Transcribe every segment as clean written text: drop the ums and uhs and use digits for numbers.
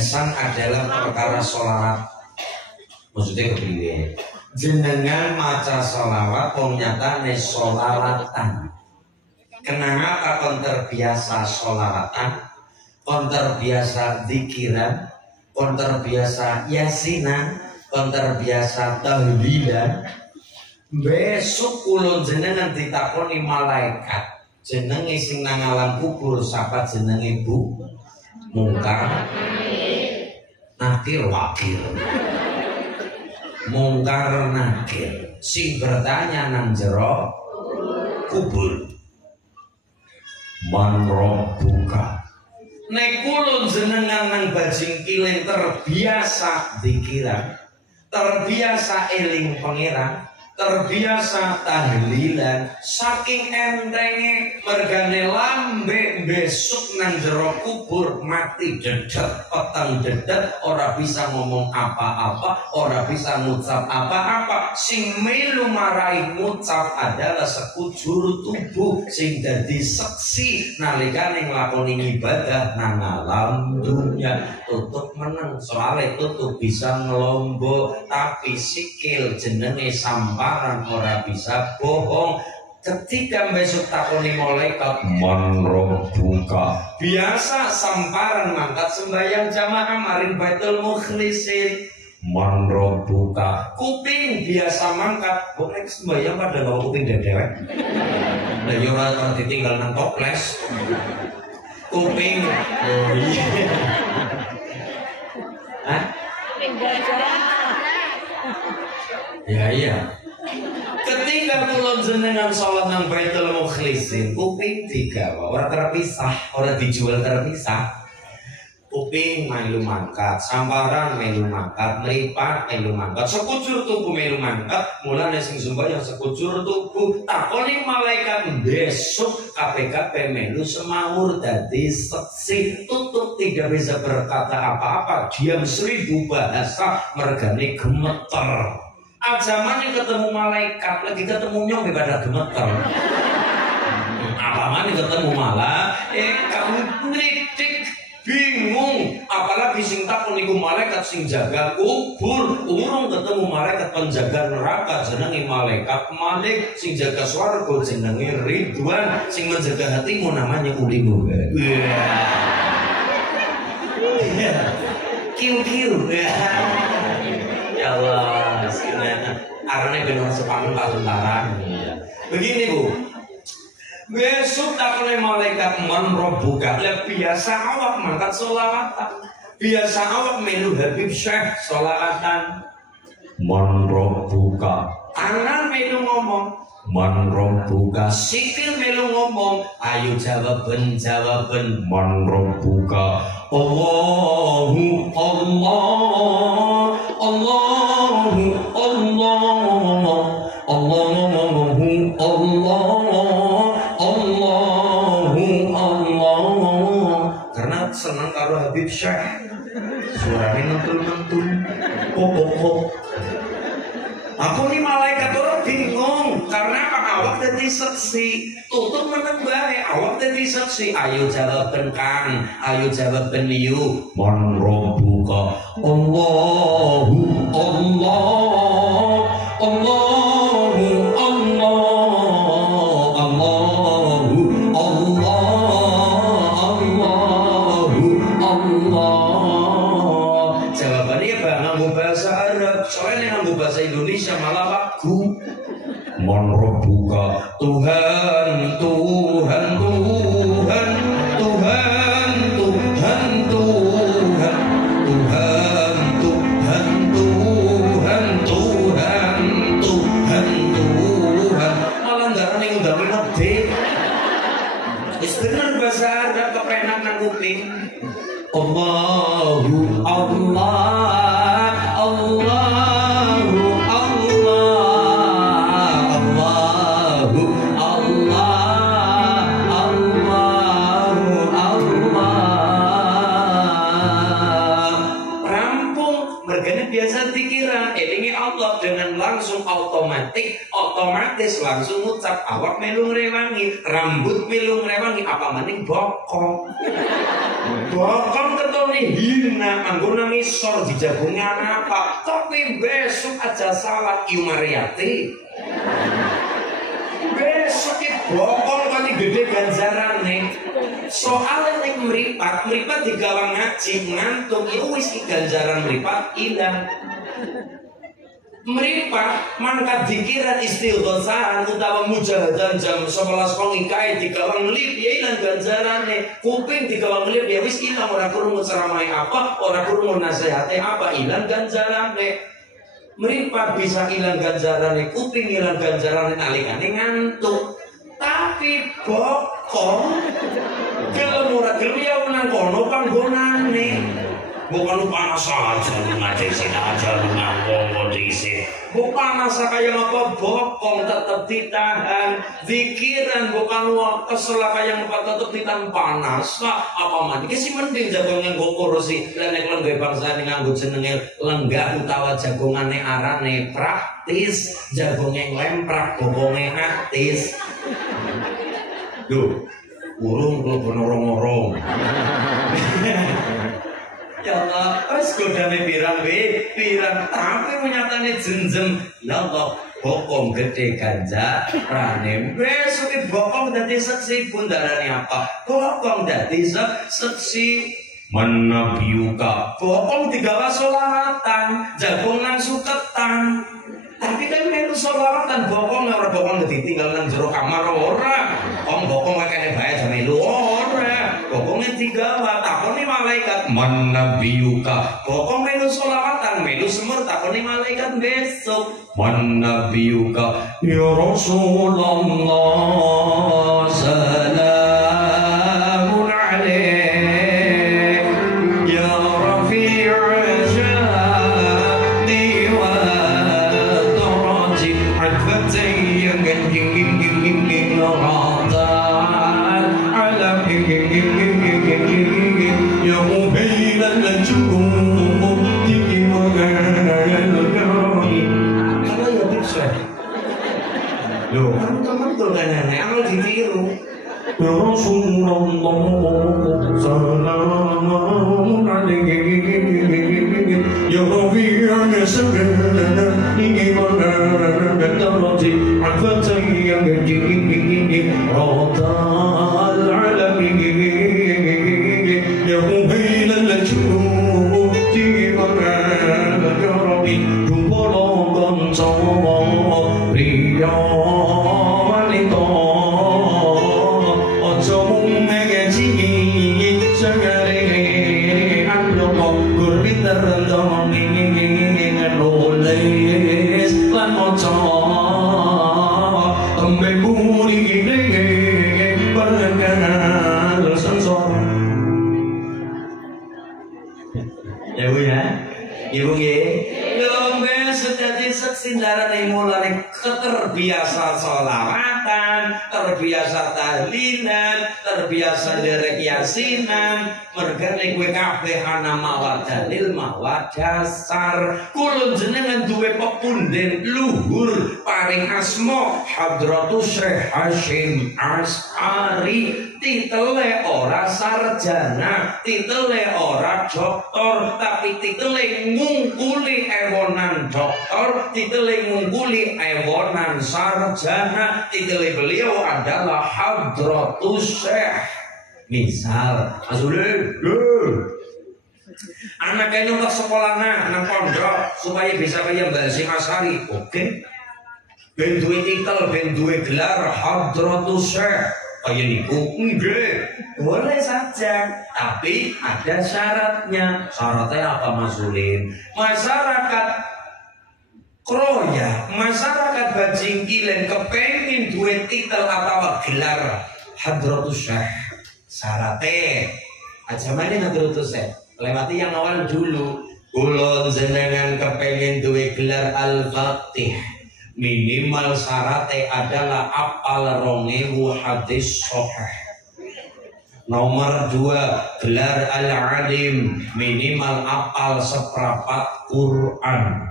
gagasan adalah perkara sholawat. Maksudnya kepriye? Jenengan maca sholawat nyatane sholawatan. Kenapa kon terbiasa sholawatan, kon terbiasa zikiran, kon terbiasa yasinan, kon terbiasa tahlilan? Besok ulun jenengan ditakoni malaikat, jenenge sing nang alam kubur sapa jenenge Bu? Mungkar, Nakir, Wakil. Mungkar Nakir sing bertanya nang jero kubur. Man rabbuka. Nek ulun jenengan nang bajingkilen terbiasa zikiran, terbiasa eling pangeran, terbiasa tahlilan, saking entenge mergane lambe besok nang jero kubur mati dedet, peteng dedet, ora bisa ngomong apa-apa, ora bisa ngucap apa-apa. Sing melu marai ngucap adalah sekujur tubuh sing dadi seksi nalikane nglakoni ibadah nang alam dunya. Tutup meneng soalnya tutup bisa ngelombok, tapi sikil jenenge samparan ora bisa bohong. Ketika besok takoni malaikat man rabbuka, biasa samparan mangkat sembahyang jamaah maring Baitul Mukhlisin. Man rabbuka, kuping biasa mangkat, kok nek sembahyang pada gawa kuping dewek. Lah yo ora ditinggal nang toples. Kuping oh iya. Hah? Ya iya. Ketika kula jenengan salat nang Baitul Mukhlisin, kuping digawa ora terpisah, ora dijual terpisah. Kuping melu mangkat, samparan melu mangkat, meripat melu mangkat, sekujur tubuh melu mangkat. Mulane sing sembahyang sekujur tubuh. Takoni malaikat besok KPKP melu semawur dadi seksi, tutup tidak bisa berkata apa-apa, diam 1000 bahasa mergane gemeter. Ajamane ketemu malaikat, lagi ketemu nyong pada gemeter. Apamane ketemu malah kamu ngritik bingung, apalagi sing takon niku malaikat sing jaga kubur, urung ketemu malaikat penjaga neraka jenenge malaikat Malik, sing jaga swarga jenenge Ridwan, sing menjaga hatimu namanya Ulimu. Kiu-kiu. Ya Allah, arane bener sepanjang kalentaran. Begini Bu, besok takone malaikat man rabbuka, biasa awak mangkat sholawatan, biasa awak melu Habib Syekh sholawatan. Man rabbuka, tangan melu ngomong man rabbuka, sikil melu ngomong ayo jawaben man rabbuka. Allahu Allah, Allahu Allah, Allahu Allah. Karena senang karo Habib Syekh, suaranya nentul-nentul, pok. Aku nih malaikat orang bingung karena apa? Awak dadi seksi, tutup meneng bae, awak dadi seksi. Ayo jawaben Kang, ayo jawaben yu. Man rabbuka, Allahu Allah, Allahu Allah, Allahu Allah, Allahu Allah. Jawabannya apa? Nganggo bahasa Arab, soalnya nganggo bahasa Indonesia malah lagu. Man rabbuka, Tuhan, Tuhan, Tuhan, Tuhan, Tuhan, Tuhan, Tuhan, Tuhan, Tuhan, Tuhan, Tuhan, Tuhan. Malah ndarane ngundang ngede. Wis bener bahasa Arab kepenak nang kuping. Allahu Allah, Allahu Allah, Allahu Allah, Allahu Allah. Rampung mergane biasa dikira elingi Allah dengan langsung otomatis langsung ngucap awak melu ngrewangi, rambut melu ngrewangi, apa maning bokong. Bokong ketone hina anggo nang isor dijagungan apa, tapi besok aja salah Mariati. Besok bokong pati gede ganjarane. Soalnya ning mripat digawa ngaji ngantuk ya wis ganjaran mripat ilang. Mripat mangkat dikiran istighosahan utawa mujahadan jam 11 wengi kae digawa nglip ya ilang ganjarane. Kuping digawa nglip ya wis ilang, ora krungu ceramah apa, ora krungu nasihate apa, ilang ganjarane. Mripat bisa ilang ganjarane, kuping ilang ganjarane nalikane ngantuk. Tapi bokong gelem ora gelem ya nang kono panggonane. Bukan lu panas aja lu ngadesin aja lu ngomong diisi. Bu panas kayak apa bokong tetep ditahan. Pikiran bukan lu kesel kayak apa tetep ditahan panas. Apa man? Kesi mending jagongan nggo kurusi. Lah nek lenggah bangsa nganggo jenenge lenggah utawa jagongane arane praktis, jagonge lemprak, bokonge atis. Duh, urung kok benorong-orong. Ya Allah, wis godane pirang tapi nyatane jenjem. Ya Allah, bokong gede ganja rane. Besok bokong dadi seksi bundarane apa? Bokong dadi seksi menabiuka. Bokong digawa solawatan, jagongan suketan. Tapi kan melu solawatan bokong ora bokong ditinggal nang jero kamar ora. Bokong kene bae aja melu ora. Bokongnya digawa takoni malaikat menabiuka. Bokong melu solawatan melu semur takoni malaikat besok menabiuka. Ya Rasulullah salamun alaik ya Rafi'a loh, kamu betul kan nenek, amal ditiru. Ya Rasulullah salamun alaihi ya Rafi'a sadana ingimana darati afatay yang gigi radal alamin ya muhilal lajum timana darati dubolong sawa riya ya Bu ya, Ibu nggih. Lombe sedadi seksindarane mulane keterbiasa sholawatan, terbiasa tahlilan, terbiasa derek yasinan, mergane kowe kabeh ana mawa dalil mawa dasar. Kula jenengan duwe pepunden luhur paring asma Hadratus Syekh Hasyim Asy'ari. Titele ora sarjana, titele ora doktor, tapi titele ngungkuli ewonan doktor, titele ngungkuli ewonan sarjana. Titele beliau adalah Hadratus Syekh. Misal, Azulil, anaknya nyontok sekolah nang pondok supaya bisa kaya Mbak Hasyim Asy'ari. Oke, ben duwe titel, ben duwe gelar Hadratus Syekh. Kayak niku enggak boleh saja, tapi ada syaratnya. Syaratnya apa Mas Ulin? Masyarakat Kroya, masyarakat Bajingkilen kepengin duwe titel atau gelar Hadratus Syekh. Syaratnya aja mana Hadratus Syekh. Lewati yang awal dulu. Kula jenengan kepengin duwe gelar Al-Fatih. Minimal syaratnya adalah apal 2000 hadis sahih. Nomor 2, gelar al-alim, minimal apal seprapat Quran.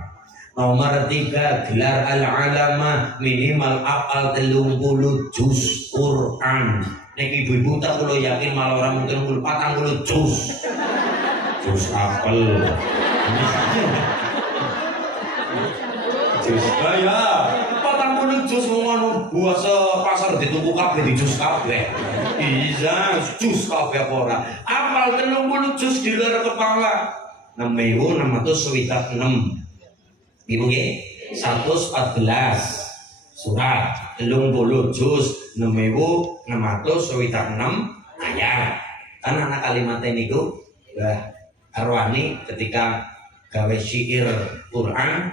Nomor 3, gelar al-alama, minimal apal 30 juz Quran. Nek ibu-ibu tak perlu yakin malah orang mungkin 40 juz. Juz apel. Juz kaya. 40 juz ngono buasa pasar dituku kabeh di juz kabeh. Iya, juz kabeh apa ora. Apal 30 juz di luar kepala. 6.626. Ibu nggih, 114 surat, 30 juz, 6.626 ayat. Kan anak kalimat niku Mbah Arwani ketika gawe syair Quran,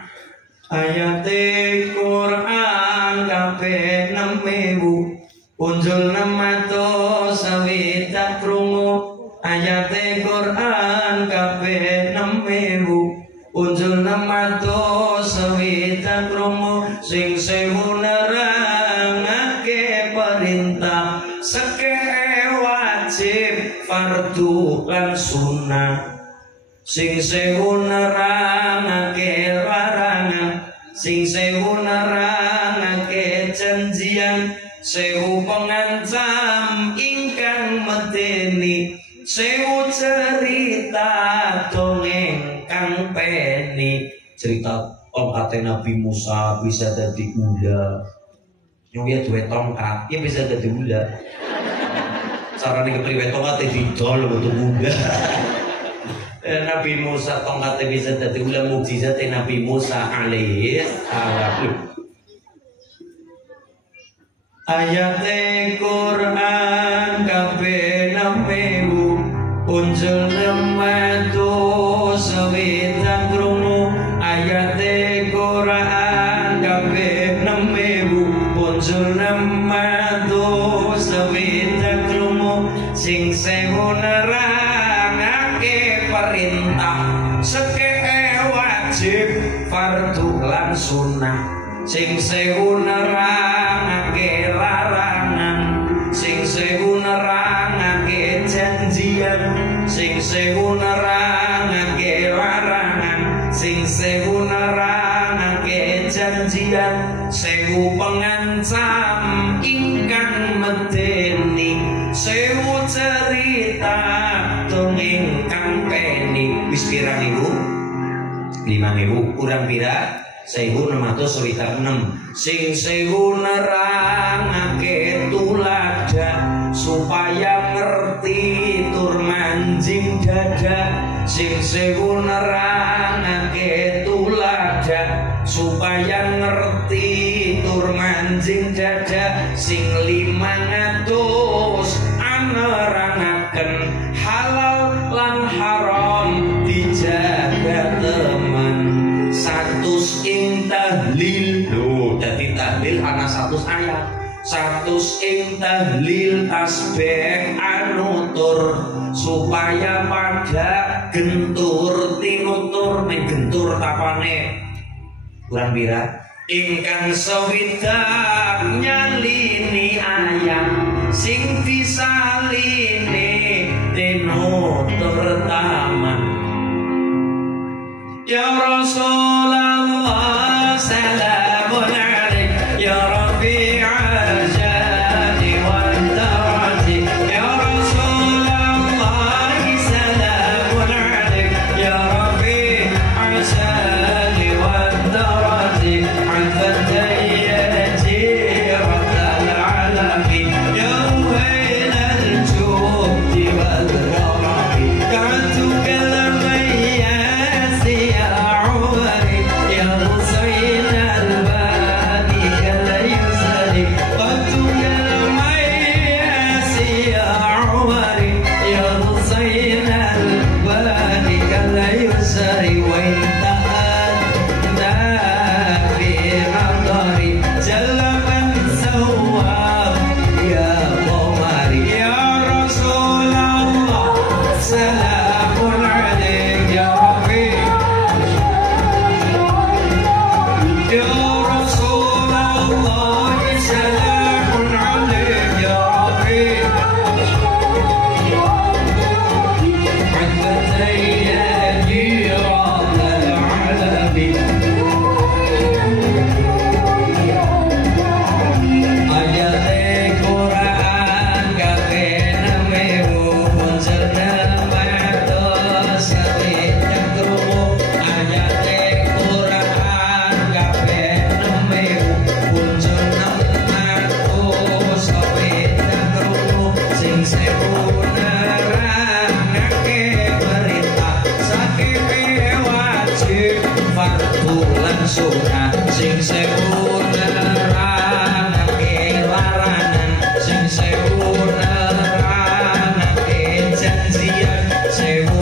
ayate Quran kabeh 6.000 unjul 600 krungu. Ayate Quran kabeh 6.000 unjul 600 krungu. Sing sewu nerangake perintah seke wajib fardu lan sunah. Sing sewu nerangake larangan, sing sewu nerangake janjian, sewu pengancam ingkang medeni, sewu cerita dongeng kang peni. Cerita tongkatnya Nabi Musa bisa jadi ular. Yang duwe tongkat, ya bisa jadi ular. Carane kepriwe tongkatnya didol untuk ular. Nabi Musa tongkatnya bisa jadi ular, mukjizatnya Nabi Musa alaihi salam. Ayate Quran kabeh 6.000 unjul 600 krungu. Ayate Quran kabeh 6.000 unjul 600 krungu. Sing sewu nerangake perintah seke wajib fardu lan sunah. Sing sewu nerangake larangan, sing sewu nerangake janjian, sing sewu nerangake larangan, sing sewu nerangake janjian, sewu pengancam ingkang medeni, sewu cerita dongeng kang peni. Wis pirang ibu? 5.000 kurang pira? 1.626. Sing sewu nerangake tuladan supaya ngerti tur manjing dada. Sing sewu nerangake tuladan supaya ngerti tur manjing dada. Sing 500 anerangaken halal lan haram dijaga teman. 100 ing tahlil, lho dadi tahlil ana 100 ayat. 100 ing tahlil tasbih anutur supaya pada gentur tinutur. Ning gentur tapane kurang pira? Ingkang sewidak nyalini ayat sing disaline tinutur taman. Ya Rasulullah salamun alaik ya Rabi'al jadi wal darati. Ya Rasulullah salamun alaik ya Rabi'al jadi wal darati. Al-Fatayati Rabbal alamin ya wailal judi wal gharabi. Ka'atuka lamaya bulan surah sing sewu nerangake larangan sing sewu nerangake janjian sewu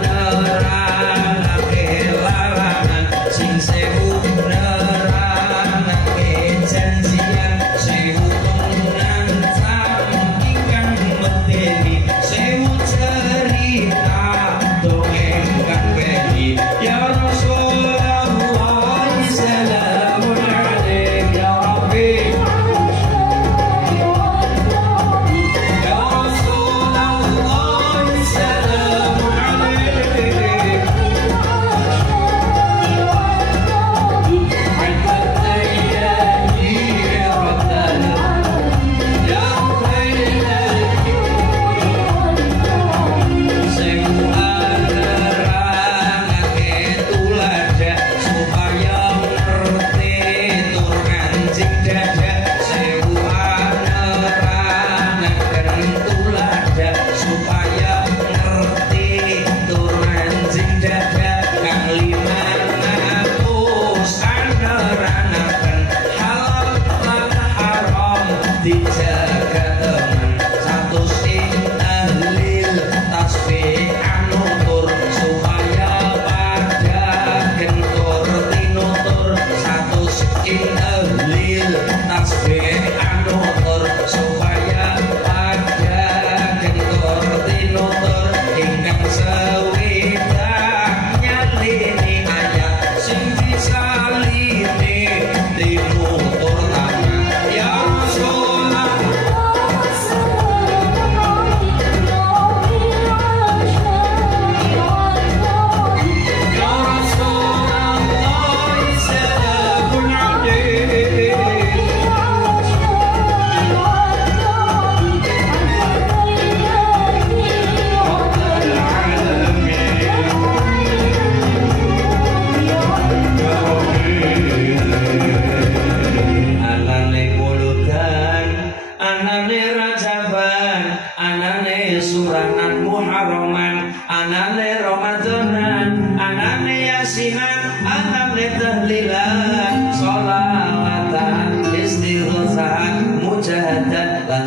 nerangake larangan sing sewu nerangake janjian sewu pengantar ingkang medeni sewu cerita dongeng kang beni ya Rasulullah salamun alaik ya Rabbi ya Rasulullah salamun alaik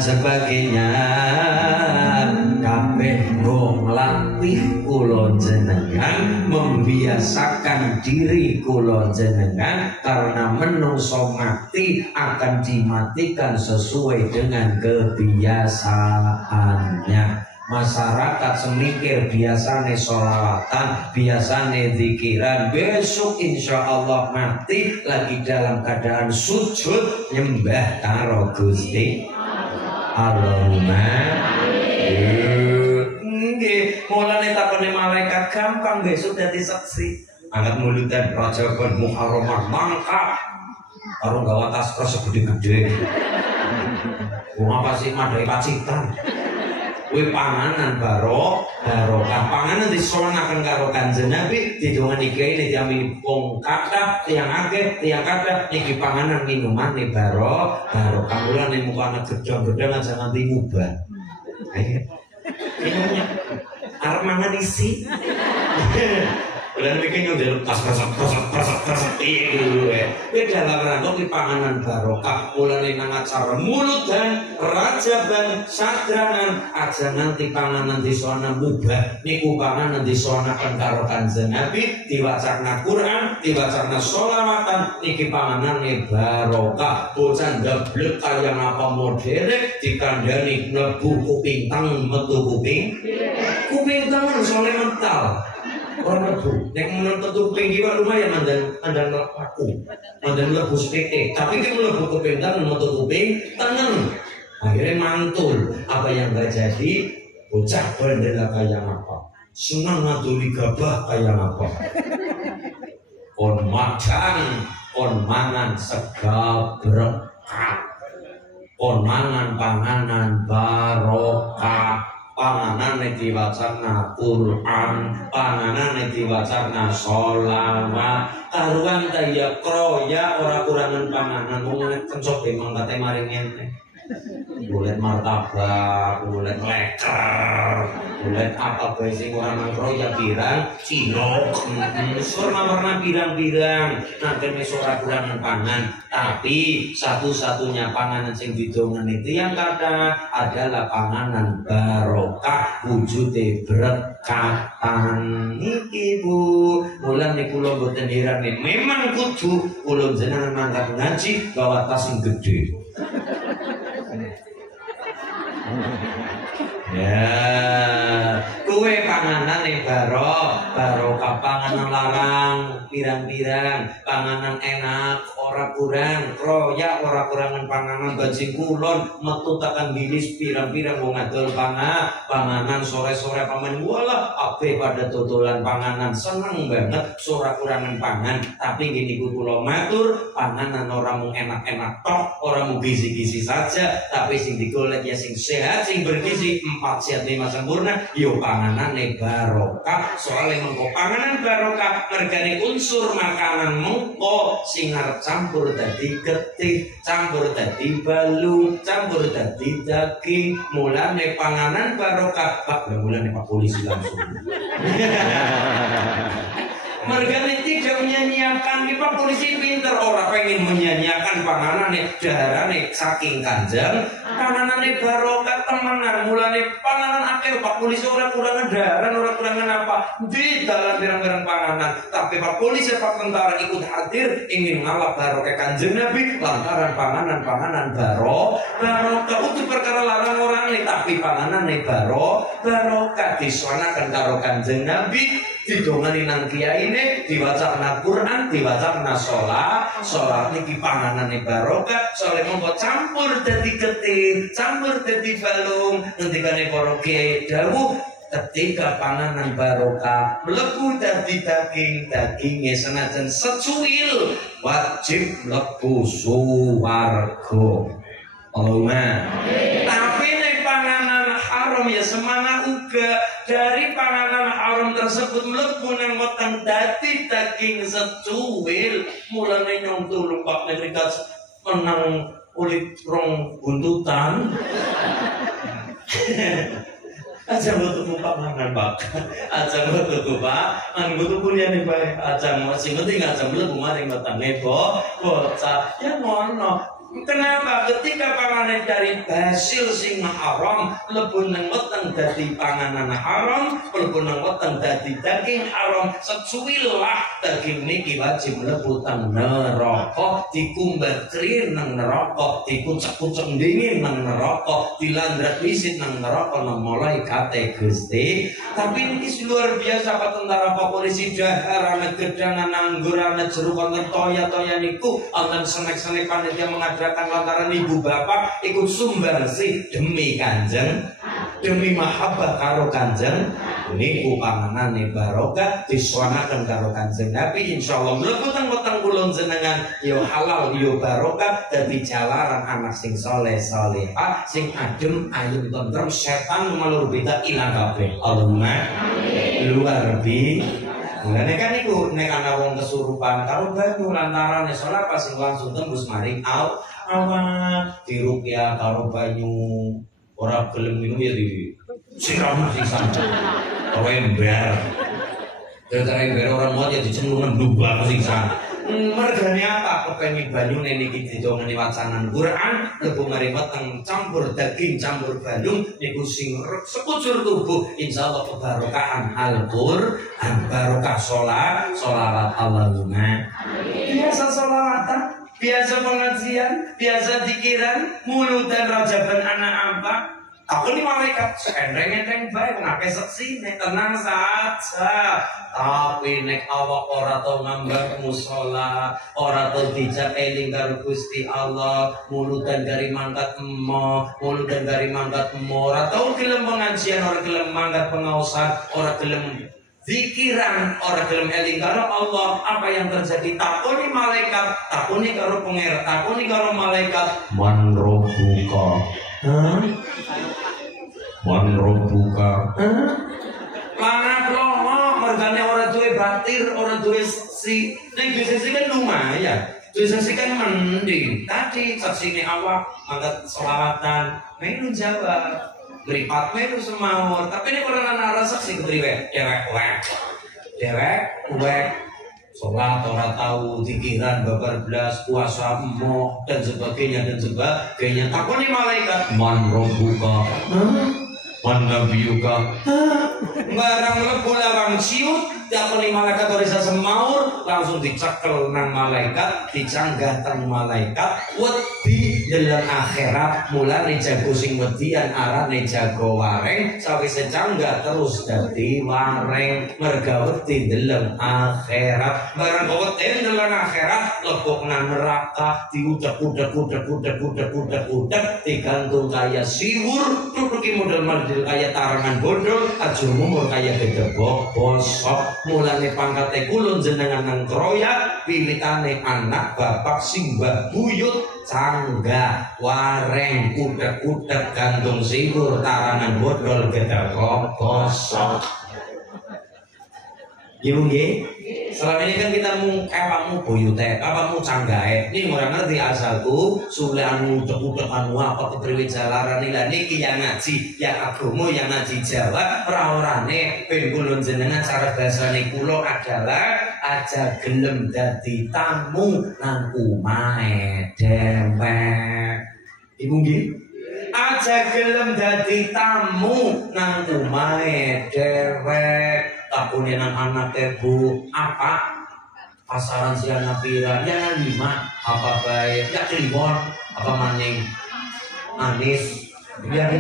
sebagainya kabeh nggo nglatih kula jenengan membiasakan diri kula jenengan karena menungso mati akan dimatikan sesuai dengan kebiasaannya. Masyarakat semikir biasane sholawatan, biasane zikiran, besok insya Allah mati lagi dalam keadaan sujud nyembah karo Gusti Allahumma nggih. Mulane takone malaikat gampang besok dadi saksi. Angkat mulutan rajaban Muharraman mangkat karo gawa tas segede-gede. Wong apa sih madai pacitan. Kuwi panganan barokah. Panganan disonaken karo Kanjeng Nabi, didongani kiai diambil wong kathah, tiyang akeh, tiyang kathah niki panganan minuman nih barokah. Mulane mukane gedhong-gedhong aja nganti ngubah. Ayo. Kayaknya arep mangan isi. Dan bikin yang dilepas persat itu dalam rangka panganan barokah mulai nang acara mulut dan rajaban sadranan aja nanti panganan di sana mubah niku panganan di sana karo Kanjeng Nabi diwacana Quran diwacana sholawatan niki panganan barokah bocah ndeblek kaya apa modele dikandani mlebu kuping tang metu kuping tangan soleh mental. Orang lebu, yang menuntut penggiwa lumayan mandan laku, mandan lebu sepeke. Tapi kita lebu kuping tangan, menuntut kuping tangan. Akhirnya mantul. Apa yang terjadi? Bocah bendela kayak apa? Senang ngaduli gabah kayak apa? Kon makan, kon mangan sega berkah, kon mangan panganan barokah. Panganan diwacana Quran, panganan diwacana sholawat, karuan kaya kroya ora kurangan panganan, wong kencok demang kate maring ente. Bulet martabak, bulet leker, bulet apa bae sing ora mangkro ya pirang cilok. Warna-warna pirang-pirang. Nanti wis ora kurangan pangan, tapi satu-satunya panganan sing didongen itu yang kata adalah panganan barokah, wujude berkatan. Iki Bu, mulane kula mboten heran memang kudu kula jenengan mangkat ngaji bawa tas sing gede. Ya, kue panganan yang barokah panganan larang, pirang-pirang, panganan enak, ora kurang, kroyak ora kurangan panganan bajing kulon, metu tekan gilis pirang-pirang wong adol panganan sore-sore pamen walah ape pada tutulan panganan seneng banget ora kurangan pangan, tapi gini kula matur panganan orang mung enak-enak tok, orang mung gizi-gizi saja, tapi sing digolek ya sing sehat, sing bergizi 4 sehat 5 sempurna, yo panganan barokah. Soalnya mengko panganan barokah mergane unsur makanan mengko sing arep campur dadi getih, campur dadi balung, campur dadi daging. Mulane panganan barokah, Pak, mulane Pak Polisi langsung. Mergane tidak menyanyiakan, Pak Polisi pinter ora pengen menyanyiakan panganane darane saking kanjeng, panganane barokah temenan. Mulane panganan akeh Pak Polisi ora kurangan darah, ora kurangan apa di dalam pirang-pirang panganan. Tapi Pak Polisi Pak tentara ikut hadir ingin ngalap barokah kanjeng Nabi lantaran panganan barokah untuk perkara larang orang ini, tapi panganane barokah diswanakan karo kanjeng Nabi, didongani nang kiai ini, diwacana Quran, diwacana sholat niki panganane barokah. Soalnya mongko campur dadi getih, campur dadi balung. Ngendikane para kiai dawuh, ketika panganan barokah mlebu dadi dagingnya senajan secuil wajib mlebu swarga. Allahumma. Tapi nek panganan haram ya semana uga dari panganan haram tersebut mlebu nang weteng dadi daging secuil. Mulane nyontul Pak Amerika menang kulit rong buntutan. Aja butuh panganan Pak, aja butuh Pak, butuh kuliah nih Pak, aja masing penting aja mlebu maring weteng bocah ya ngono. Kenapa? Ketika panganan dari hasil sing haram mlebu nang weteng dadi panganan haram, mlebu nang weteng dadi daging haram, secuil lah daging niki wajib mlebu teng neraka, dikumbar clear nang neraka, dikucek-kucek dingin nang neraka, dilandrat wisit nang neraka nang malaikat Gusti. Tapi niki luar biasa Pak tentara Pak Polisi dahar ana gedangan anggur ana jeruk ana toya-toya niku wonten senek-senek panitia mengadakan lantaran ibu bapak ikut sumbangsi demi kanjeng, demi mahabbah karo kanjeng. Niku panganane barokah diswanaken karo kanjeng Nabi, insyaallah mlebu teng weteng kula jenengan yo halal yo barokah dadi jalaran anak sing saleh salehah, sing adem ayem tentrem, setan malur beda ilang kabeh. Allahumma luar biasa. Mulane kan niku nek ana wong kesurupan karo banyu lantaran salat pas langsung tembus maring awak diruqyah karo banyu, ora gelem minum ya di siram sisan. Ora ember. Gara-gara ember orang mau ya dicemplungkan blubak sisan. Mergane apa? Kepengin banyu niki didongeni wacanan Quran, lebu mari weteng campur daging, campur balung niku sing sekujur tubuh, insyaallah kebarokahan Al-Qur'an, barokah sholawat Allahumma. Biasa sholawatan, biasa pengajian, biasa zikiran, mulutan rajaban anak apa? Aku ini malaikat enteng-enteng baik, ngake seksine, tenang saja. Tapi nek awak ora tau ngambak musola, ora tau dijak eling karo Gusti Allah, mulutan dari mangkat emo, mulutan dari mangkat emo, ora tau gelem pengajian, ora gelem mangkat pengaosan, ora gelem zikiran, ora gelem eling karo Allah. Apa yang terjadi? Takuni malaikat, takuni karo pangeran, takuni karo malaikat. Man rabbuka? Man rabbuka? Mana lomo mergane ora duwe batir, ora duwe si. Ning bisnis kan lumayan. disaksikan mending tadi saksinya awak angkat selawatan melu jawab beripat melu semawur tapi ini orang nara saksi kepriwe dewek sholat orang tahu pikiran babar belas puasa emoh dan sebagainya takoni malaikat man robbuka man nabiyuka barang lebu lawang ciut takoni malaikat orisa semaur langsung dicekel nang malaikat dicanggah teng malaikat wedi dalam akhirat mulane jago sing wedian arane jago wareng sawise canggah terus dadi wareng merga wedi dalam akhirat barang wedi dalam akhirat lebok nang neraka diudak-udak digantung kaya siwur tutuki model-model kaya tarangan bodol ajur mumur kaya gedebok bosok mulane pangkate kulon jenengan nang kroya pilihane anak bapak simbah buyut cangga wareng udak-udak gantung siwur tarangan bodol gedebok bosok. Ibu nggih, selama ini kan kita mung kamu buyute, kamu canggae. Ini orang ngerti asalku, sule anu utek-utek anu apa kepriwe jalaran lah niki yang ngaji, yang agama yang ngaji Jawa, ora-orane ben kula jenengan cara basane kula adalah aja gelem dadi tamu nang omahe dhewek. Ibu nggih, aja gelem dadi tamu nang omahe dhewek. Takune nang anak ibu apa pasaran siang pira ya 5 apa baik ya kliwon apa maning manis biar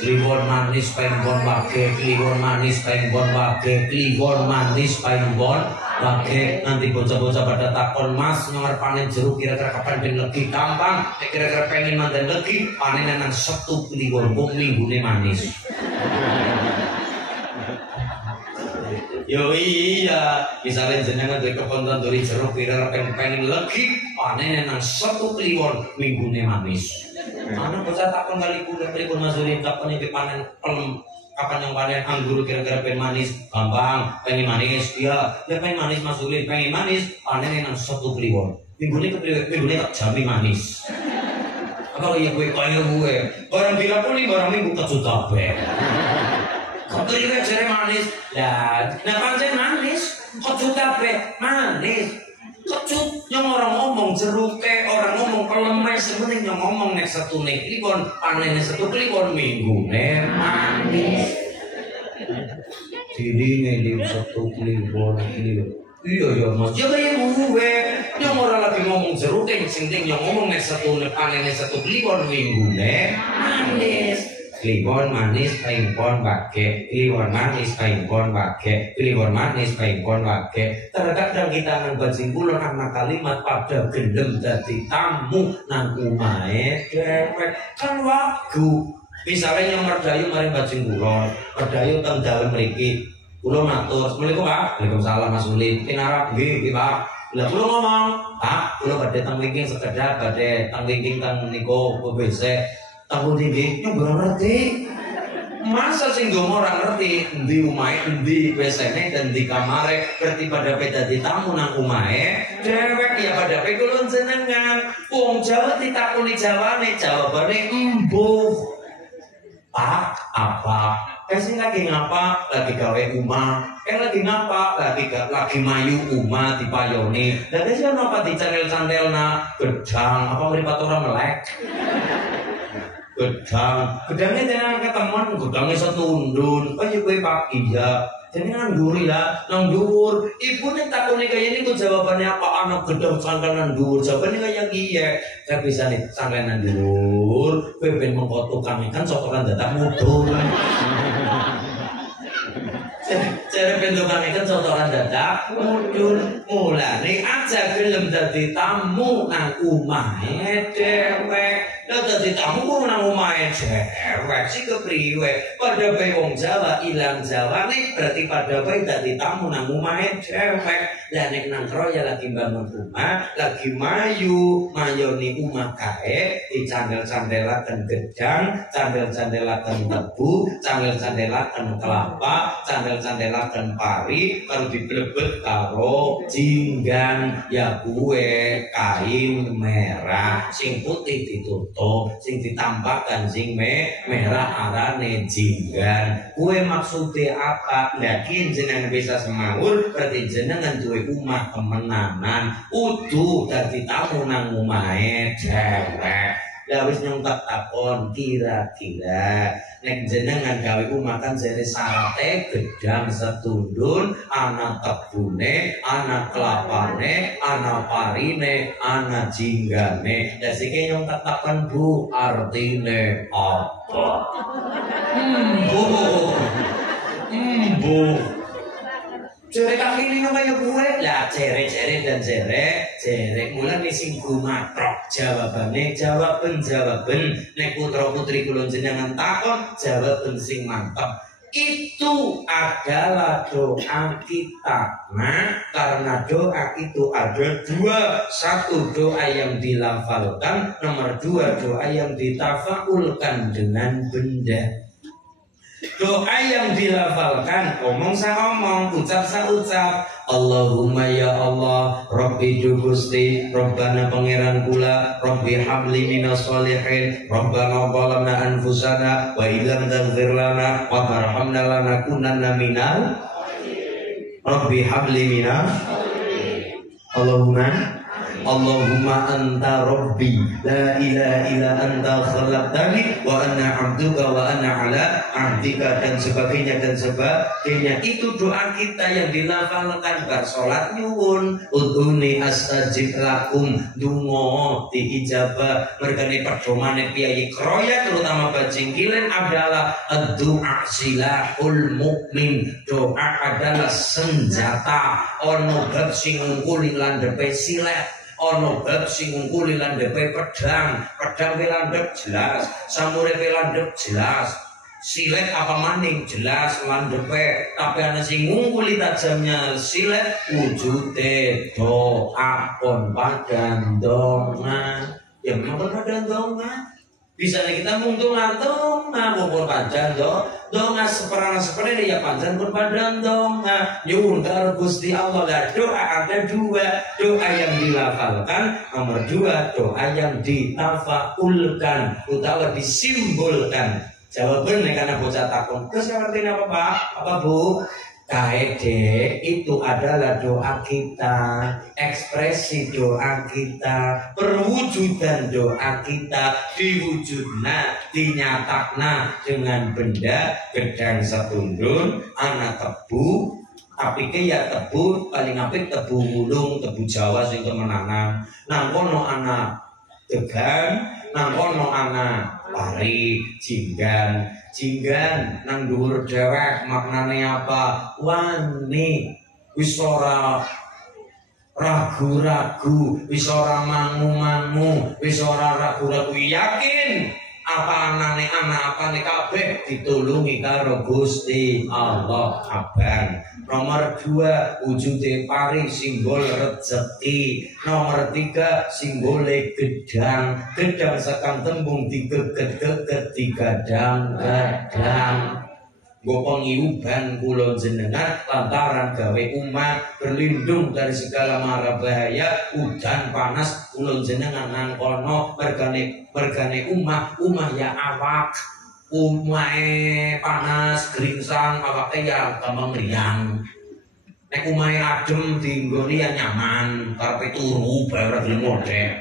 kliwon manis pengbon wage kliwon manis pengbon wage kliwon manis pengbon wage nanti bocah-bocah pada takon mas nyonger panen jeruk kira-kira kapan ben legi gampang kira-kira pengen mandan legi panen nang setu kliwon kok minggune manis. Yo iya, misalnya jenengan duwe kebon tanduri jeruk kira pengen legi panen nang satu kliwon minggune manis. Ana bocah takon kali kula pripun Mas Urin kapan iki panen pelem kapan yang panen anggur kira-kira pengen manis gampang pengen manis ya pengen manis Mas Urin pengen manis panen nang satu kliwon minggune kepriwe minggune tak jami manis. Apa ya kowe kaya kowe barang dilakoni barang minggu kecut kabeh. Kepriwe jare manis lah, nah pancen manis, kecut kabeh manis, kecut yang orang ngomong jeruk orang ngomong kelemes, sementing yang ngomong nek satu nek kliwon panennya satu kliwon minggu manis. Jadi nih satu kliwon iya ya mas, ya kayak gue yang orang lagi ngomong jeruk sing yang ngomong nek satu nek panennya satu kliwon minggu manis. Kliwon manis paimpon wage, kliwon manis paimpon wage, kliwon manis paimpon wage. Terkadang kita nang bajing kula karena kalimat pada gelem dadi tamu nang omahe dhewek kan wagu. Misalnya yang merdayu mari bajing kula, merdayu teng dalem mriki. Kula matur, "Assalamualaikum Pak." Waalaikumsalam Mas Ulin. Kinarap nggih, Pak. Lah kula ngomong, "Pak, kula badhe teng wingking sekedhap badhe teng wingking teng niku WC." Tahu tinggi, yang belum ngerti. Masa sing gomo orang ngerti di umai, di WC-ne dan di kamare, berarti pada peda di tamu nang umai, dewek ya pada pekulun jenengan. Wong Jawa ditakuni jawane, jawabane embuh. Pak, apa? Kasih lagi ngapa? Lagi gawe umah. Lagi ngapa? Lagi mayu umah dipayoni. Dan kasih apa dicandel-candel na gedang? Apa meripat orang melek? Gedangnya jangan ketemuan, gedangnya setundun. Oh iya gue Pak, iya. Jangan gurih lah, nang dhuwur. Ibu nih takutnya kayak ini, kok jawabannya apa? Anak gedang sangkalan dhuwur. Jawabannya kayak iya. Saya bisa nih sangkalan dhuwur. Gue pengen mengkotokan ikan cotokan datang mudun. Cara bentukan ikan cotokan datang mudun. Mulane aja gelem dadi tamu nang omahe dhewek. Lah dadi tamu kok nang omahe dhewek sik kepriwe? Pada bae wong Jawa ilang Jawane berarti pada bae dadi tamu nang omahe dhewek. Lah nek nang kroya lagi bangun rumah, lagi mayoni omah kae, dicandel-candelaken gedang, candel-candelaken tebu, candel-candelaken kelapa, candel tanggal candelaken pari karo diblebet karo jinggan ya kue kain merah sing putih ditutup sing ditambah kancing merah arane jinggan kue maksudnya apa yakin jenengan bisa semawur berarti jenengan duwe umah kemenanan udu dadi tamu nang omahe cewek. Lah wis nyontak takon kira-kira nek jenengan gawe umakan jere sarate gedang setundun ana kebune ana kelapane ana parine ana jinggane lah sing nyontak takon Bu artine apa Bu jere kaki ini kaya gue lah jere dan jere mulan sing gumatrok jawaban nek putra putri kula jenengan takon jawaban sing mantap itu adalah doa kita. Nah, karena doa itu ada dua, satu doa yang dilafalkan, nomor dua doa yang ditafaulkan dengan benda. Doa yang dilafalkan, omong sa omong, ucap sa ucap. Allahumma ya Allah, Rabbi Gusti, Rabbana pangeran kula, Rabbi habli minas sholihin, Rabbana zalamna anfusana wa illam taghfir lana wa tarhamna lanakunanna minal Rabbi habli minas Allahumma anta rabbi la ilaha illa anta khalaqtani wa anna abduka wa anna ala ahdika dan sebagainya itu doa kita yang dilafalkan bar salat nyuwun udhuni astajib lakum dungo diijabah mergane perdomane piyayi kroya terutama bajingkilen adalah doa silahul mukmin doa adalah senjata ono bab sing ngungkuli landhepe silet ono bab sing ngungkuli landhepe pedang landhep jelas samure landhep jelas silet apa maning jelas landhepe tapi ana sing ngungkuli tajamnya silet wujude doa pon padang donga ya memang padang donga bisa kita mungtung donga pun padang donga seperane ya panjang pun padang donga nyuwun karo Gusti Allah lah doa ada dua doa yang dilafalkan nomor dua doa yang ditafaulkan utawa disimbolkan. Jawabannya karena bocah takut. Terus artinya apa Pak? Apa Bu? Kaede itu adalah doa kita, ekspresi doa kita, perwujudan doa kita diwujudna, dinyatakna dengan benda gedang setundun, anak tebu, tapi ya tebu paling apik tebu wulung, tebu Jawa sing kemenangan. Nang kono anak degan, nang kono anak pari, jinggan nang dhuwur dhewek maknane apa? Wani wis ora ragu-ragu, wis ora mangu-mangu, wis ora ragu-ragu yakin apa anane anak apane kabeh ditulungi karo Gusti Allah abang. Nomor dua wujude pari simbol rezeki. Nomor tiga simbole gedang sekang tembung digeget-geget digadang-gadang. Nggo pengiuban kula jenengan lantaran gawe umat berlindung dari segala mara bahaya udan panas kula jenengan nang kono mergane umah ya awak umahe panas geringsang awake ya gampang mriyang nek umahe adem dinggoni ya nyaman karepe turu bae ora gelem modek